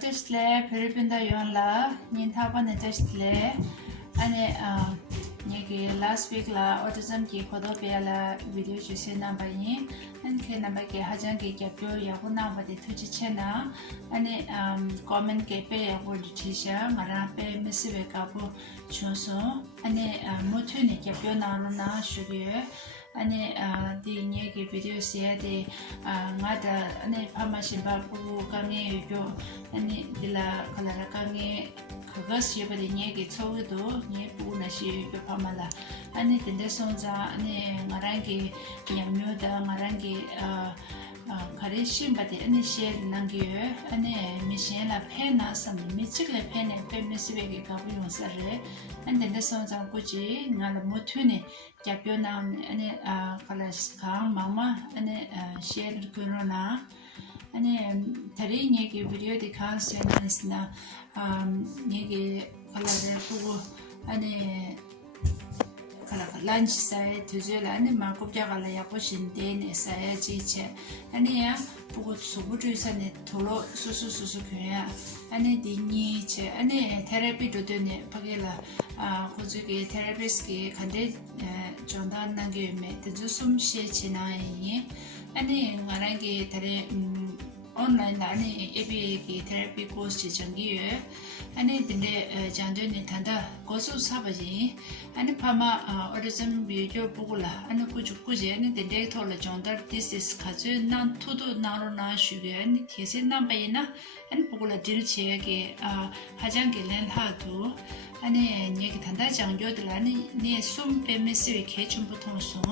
just le Philippines yon la nin thaban just le ane yegi last week la autism ki khodo pe la video chise na ba yin an ke na ba ke hajan ke kya ya ko na ba de thuchi chena ane comment ke pe ya ko tisha mara pe mesive ka bo choso ane mothu ne kya na ro na shugye ane di nyegi video siya de ngada ane pharmacy ba pu kami yo ane dila kalara kami kagas yo ba de nyegi chodo nye pu na shi yo phamala ane tende sonza ane ngarangi nyamyo da ngarangi karishin ba de ane share nangye ane mission la pena sam michik la pena pe mesibe ke ka bu yon sare ane tende sonza kuji ngala mothune kyapyo na ane kalas kang mama ane share kurona ane tari nyegi video de kan senasna nyegi kalare pugo ane kala lunch sai tuzela ane makopja kala yapo shinde sai jiche ane ya pugo subuju sane tolo susu kya ane dini che ane therapy dodone pagela 고주기 테라피스트 간데 전단 나게메 드주숨 시치나이 아니 나랑게 다리 온라인 아니 에비기 테라피 코스 정기에 아니 근데 장전이 단다 고수 사바지 아니 파마 오리즘 비디오 보고라 아니 꾸주꾸지 아니 근데 톨라 전달 디스 가주 난 투도 나로나 슈게 아니 계세 남바이나 아니 보고라 딜치에게 하장게 렌하도 아니 얘기 단다 장교들 아니 네 숨 빼면서 개춘 보통 숨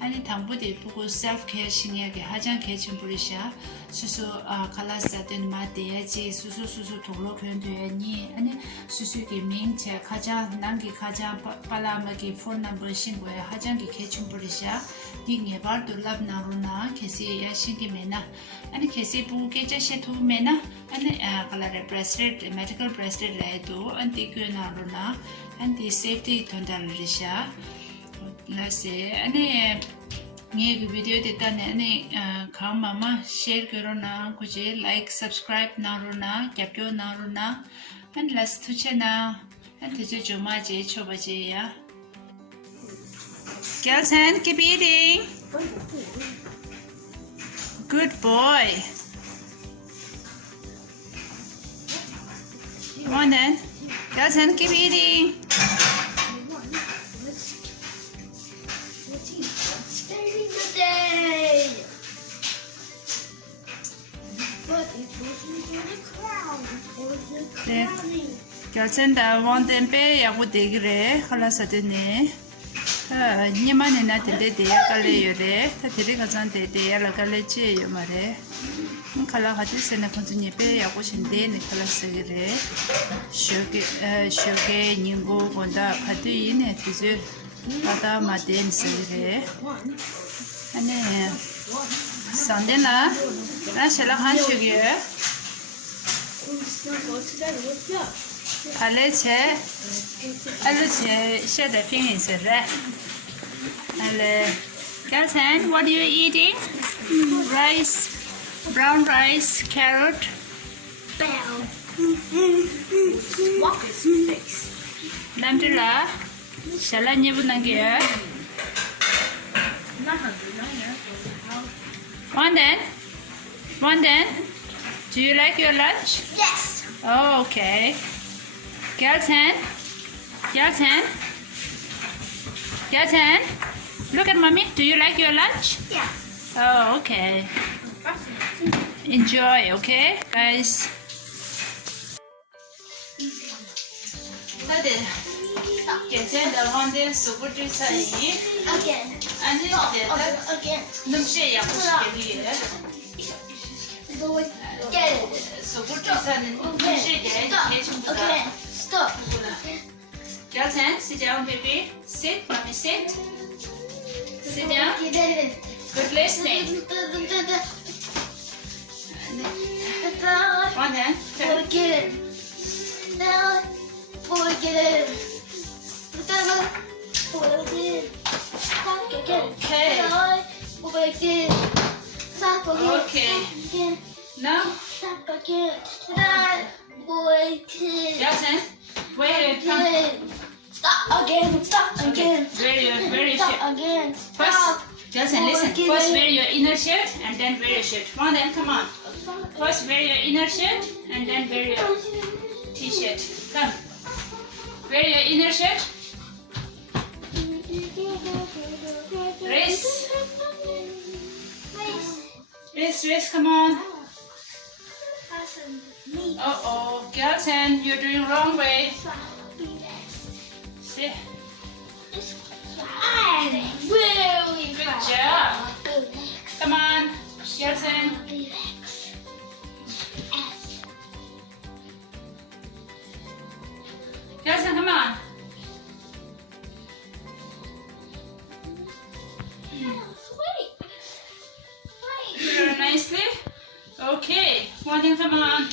아니 당부대 보고 셀프 케어 신이야기 하장 개춘 부리샤 수수 칼라스된 마대지 수수 도로 변되니 아니 수수기 명체 가자 남기 가자 빨라마기 폰 넘버 신고에 하장기 개춘 부리샤 딩에 발도 랍나로나 개시야 신기메나 아니 개시 부게 제시 도메나 아니 칼라레 브레스레트 메디컬 브레스레트에도 안티그나로나 안티 세프티 ton달리샤 라세 아니 ये video देता ने खाम मामा share करो ना कुछ like subscribe ना रोना कैप्यो ना रोना एंड लस तुचे ना एंड तुझे जुमा जे छो बजे या girls hand keep eating good boy come on then girls hand keep eating 네, 결선다 원덴베 야구 되기래 할라서드네. 니만에 나 들레데 갈래요래. 다 들이가선 데데 야라갈래지요 말에. 칼라 하지세나 컨티니베 야구 신데 네 칼라서기래. 쇼게 닝고 본다 카드이네 티즈 바다 마덴 서기래. 아니 산데나 나실라 한쪽이에 알레체 쉐데 핑이스레 알레 girls what are you eating rice brown rice carrot Bell. What is fix? 남들라 샬라 니부나게 One then do you like your lunch? Yes. Oh, okay. Girls hand. Look at mommy. Do you like your lunch? Yeah. Oh, okay. Enjoy, okay, guys. 다들 괜찮다. 원래 수고를 사이. Again. 아니, Again. 넘치에 약속이 Get it. 수고를 사는 넘치에 대해서 Okay. Stop. Girls hand, sit down, baby. Sit, mommy, sit. Sit down. Get it. Good listening. One hand. Turn. Forget it. Now, forget it. Forget it. Okay. Forget it. Okay. Now, Stop again. That boy kid. Jackson, where you come? Again. Stop again. Stop again. Where you shirt? Stop again. First, Stop. Jackson, listen. First wear your inner shirt and then wear your shirt. Come on. First wear your inner shirt and then wear your t-shirt. Come. Wear your inner shirt. Race. Race, come on. Uh-oh, Gelton, you're doing wrong way. See? Really Good job. Come on, Gelton. Gelton, come on. Very nicely. Okay, Wanden, come on.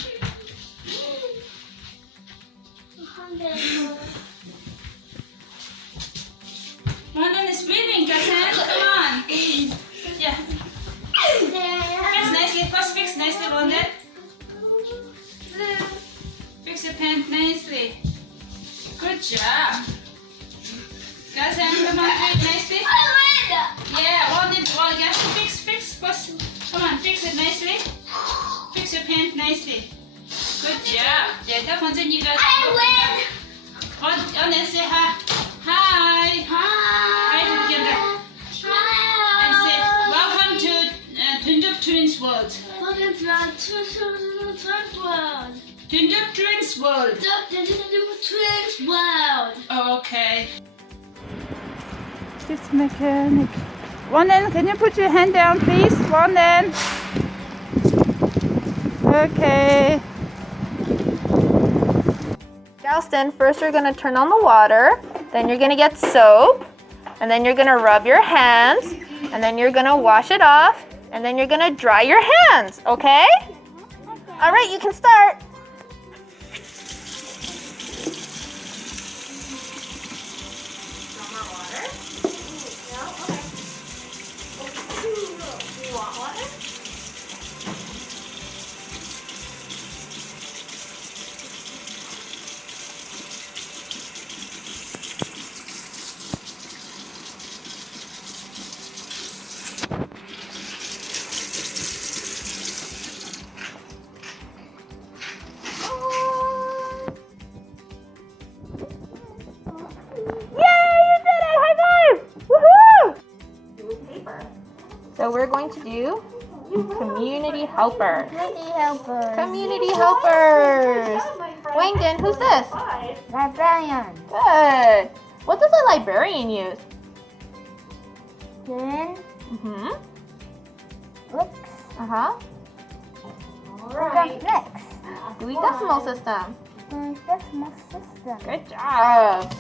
Wanden is winning, Gelton. Come on. Yeah. Fix nicely. First fix nicely, Wanden. Fix your pant nicely. Good job. Gelton, come on, do it nicely. Yeah, Wanden, Gelton, fix. First. Come on, fix it nicely. Fix your pant nicely. Good job. Yeah, that one's in you guys. Oh, say hi. Hi. Hi to the camera. And say, welcome to Dundup Twins World. Dundup Twins World. Okay. This mechanic. Wanden, can you put your hand down, please? Wanden. Okay. Galston, first you're going to turn on the water, then you're going to get soap, and then you're going to rub your hands, and then you're going to wash it off, and then you're going to dry your hands, okay? All right, you can start. So we're going to do community helpers. Community helpers. Wangdon, who's this? Librarian. Good. What does a librarian use? Then books. Alright. Next. Dewey Decimal System. Decimal system. Good job.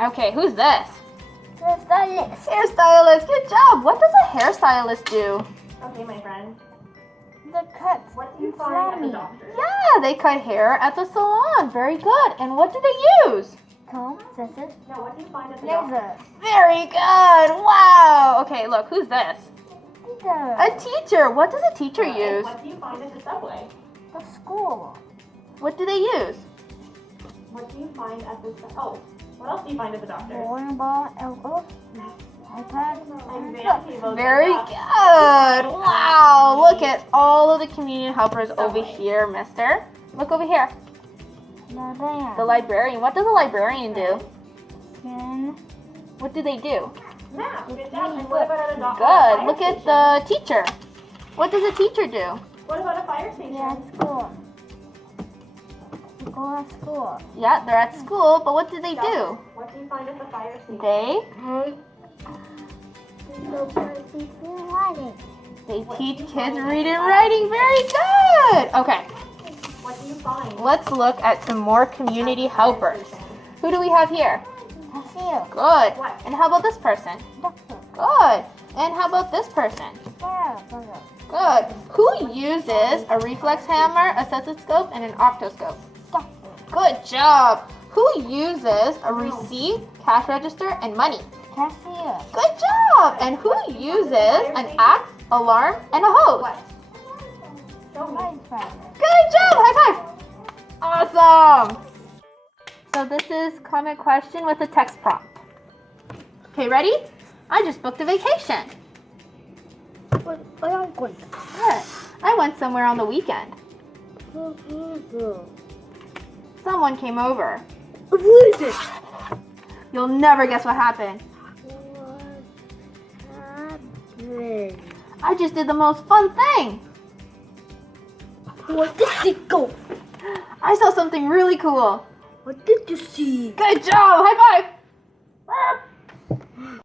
Okay, who's this? Hairstylist. Hairstylist. Good job. What does a hairstylist do? Okay, my friend. The cut. What do you find at the doctor? Yeah, they cut hair at the salon. Very good. And what do they use? Comb. Scissors. No, what do you find at the doctor? Laser. Very good. Wow. Okay, look, who's this? Teacher. A teacher. What does a teacher And use? what do you find at the subway? The school. What do they use? What do you find at the what else do you find at the doctor? Bowling ball. Elbow. iPad. Exam table. Very Good good. job. Wow. Look at all of the community helpers over here, mister. Look over here. Librarian. The librarian. What does a librarian do? Then What do they do? Math. Good job. And what about at a doctor? Good. Look at the teacher. What does a teacher do? What about a fire station? yeah, school. Go to school. Yeah, they're at school, but what do they do? What do you find at the fire station? They teach kids reading and writing. Very good. Okay, What do you find? let's look at some more community helpers. Who do we have here? Cashier. Good. What? And how about this person? Doctor. Good. And how about this person? Burger. Good. Who uses a reflex hammer, a stethoscope, and an octoscope? Doctor. Good job. Who uses a receipt, cash register, and money? Cashier. Good job. And who uses an axe, alarm, and a hose? What? Show me. Firefighter. Awesome! So this is comment question with a text prompt. Okay, ready? I just booked a vacation. Where are you going? Good. I went somewhere on the weekend. Someone came over. Who is it? You'll never guess what happened. What happened? I just did the most fun thing. Where did it go? I saw something really cool. What did you see? Good job. High five.